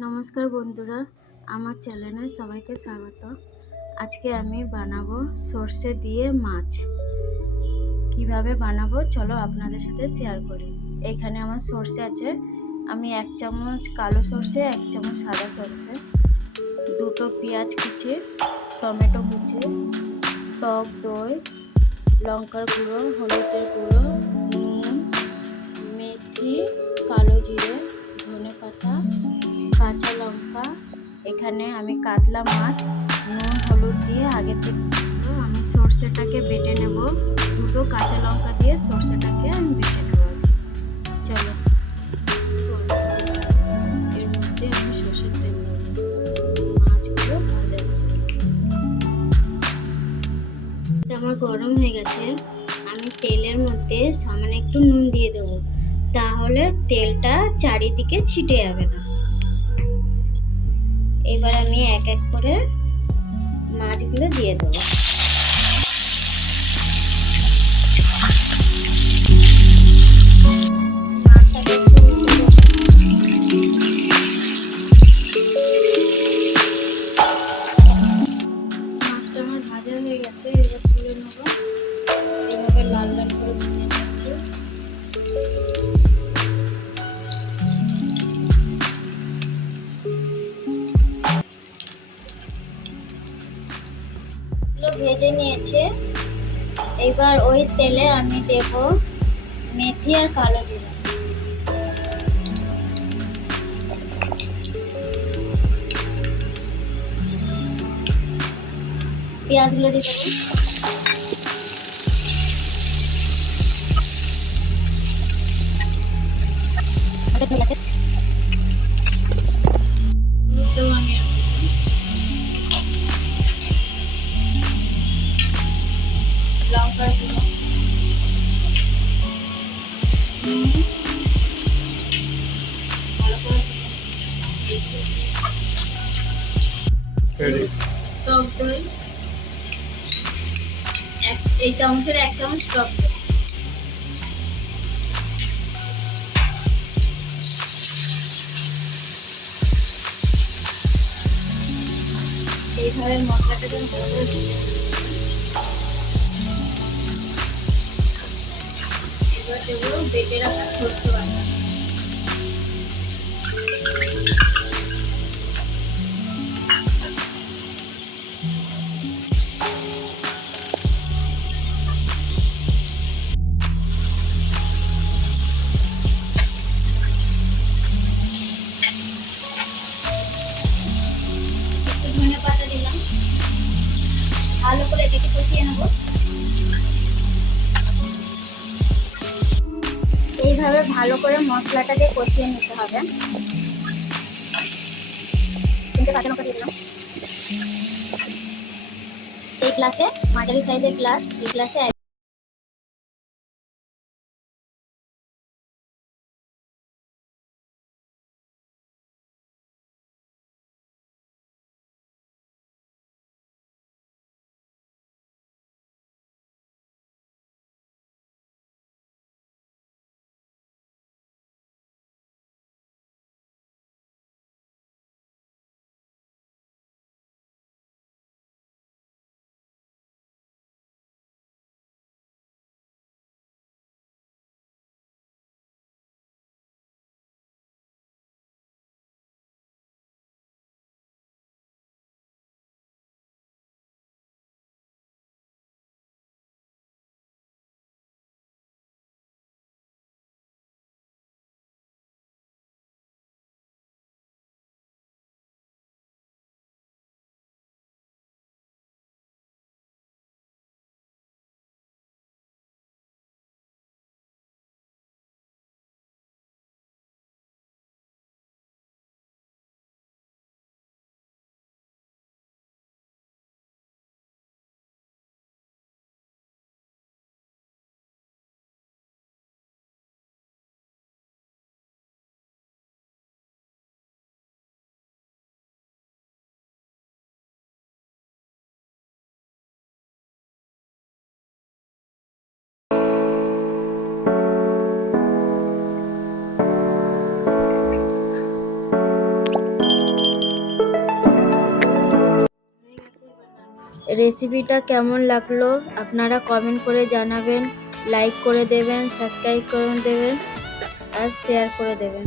নমস্কার বন্ধুরা, আমার চ্যানেলে সবাইকে স্বাগত। আজকে আমি বানাবো সর্ষে দিয়ে মাছ। কিভাবে বানাবো চলো আপনাদের সাথে শেয়ার করি। এখানে আমার সর্ষে আছে, আমি 1 চামচ কালো সর্ষে, 1 চামচ সাদা সর্ষে, 2টো পেঁয়াজ কুচি, টমেটো কুচি, টক দই, লঙ্কার গুঁড়ো, হলুদের গুঁড়ো, নুন, মেথি, কালো জিরে, ধনেপাতা, কাঁচা লঙ্কা। এখানে আমি কাতলা মাছ নুন হলুদ দিয়ে আগে থেকে আমি সর্ষেটাকে বেটে নেব। 2টো কাঁচা লঙ্কা দিয়ে সর্ষেটাকে আমি বেটে নেব। চলো, এর মধ্যে আমি সর্ষের তেল দেবো, মাছগুলো ভাজা ভাজা। আমার গরম হয়ে গেছে, আমি তেলের মধ্যে সামান্য একটু নুন দিয়ে দেবো, তাহলে তেলটা চারিদিকে ছিটে যাবে না। এবার আমি এক এক করে মাছগুলো দিয়ে দেবো। মাছটাকে মাছটা আমার ভাজা হয়ে গেছে, এবার তুলে নেবো। এইভাবে লাল লাল করে ভেজে নিচ্ছি। ভেজে নিয়েছে, এবার ওই তেলে আমি দেব মেথি আর কালো জিরা। পেঁয়াজগুলো দিয়ে দেবো। লঙ্কার গুঁড়ো, ভালো করে টক দই, এই চামচের 1 চামচ টক দই। এইভাবে মশলাটাকে ভালো করে ভেজে নেব। এবার দেবো বেটে রাখা সরষে বাটা। ধনেপাতা দিলাম, ভালো করে এটাকে কষিয়ে নেব। এইভাবে ভালো করে মশলাটাকে কষিয়ে নিতে হবে। 3টে কাঁচা লঙ্কা দিয়ে দিলাম। এই গ্লাসে, মাঝারি সাইজের গ্লাস, এই গ্লাসে রেসিপিটা কেমন লাগলো আপনারা কমেন্ট করে জানাবেন, লাইক করে দেবেন, সাবস্ক্রাইব করে দেবেন আর শেয়ার করে দেবেন।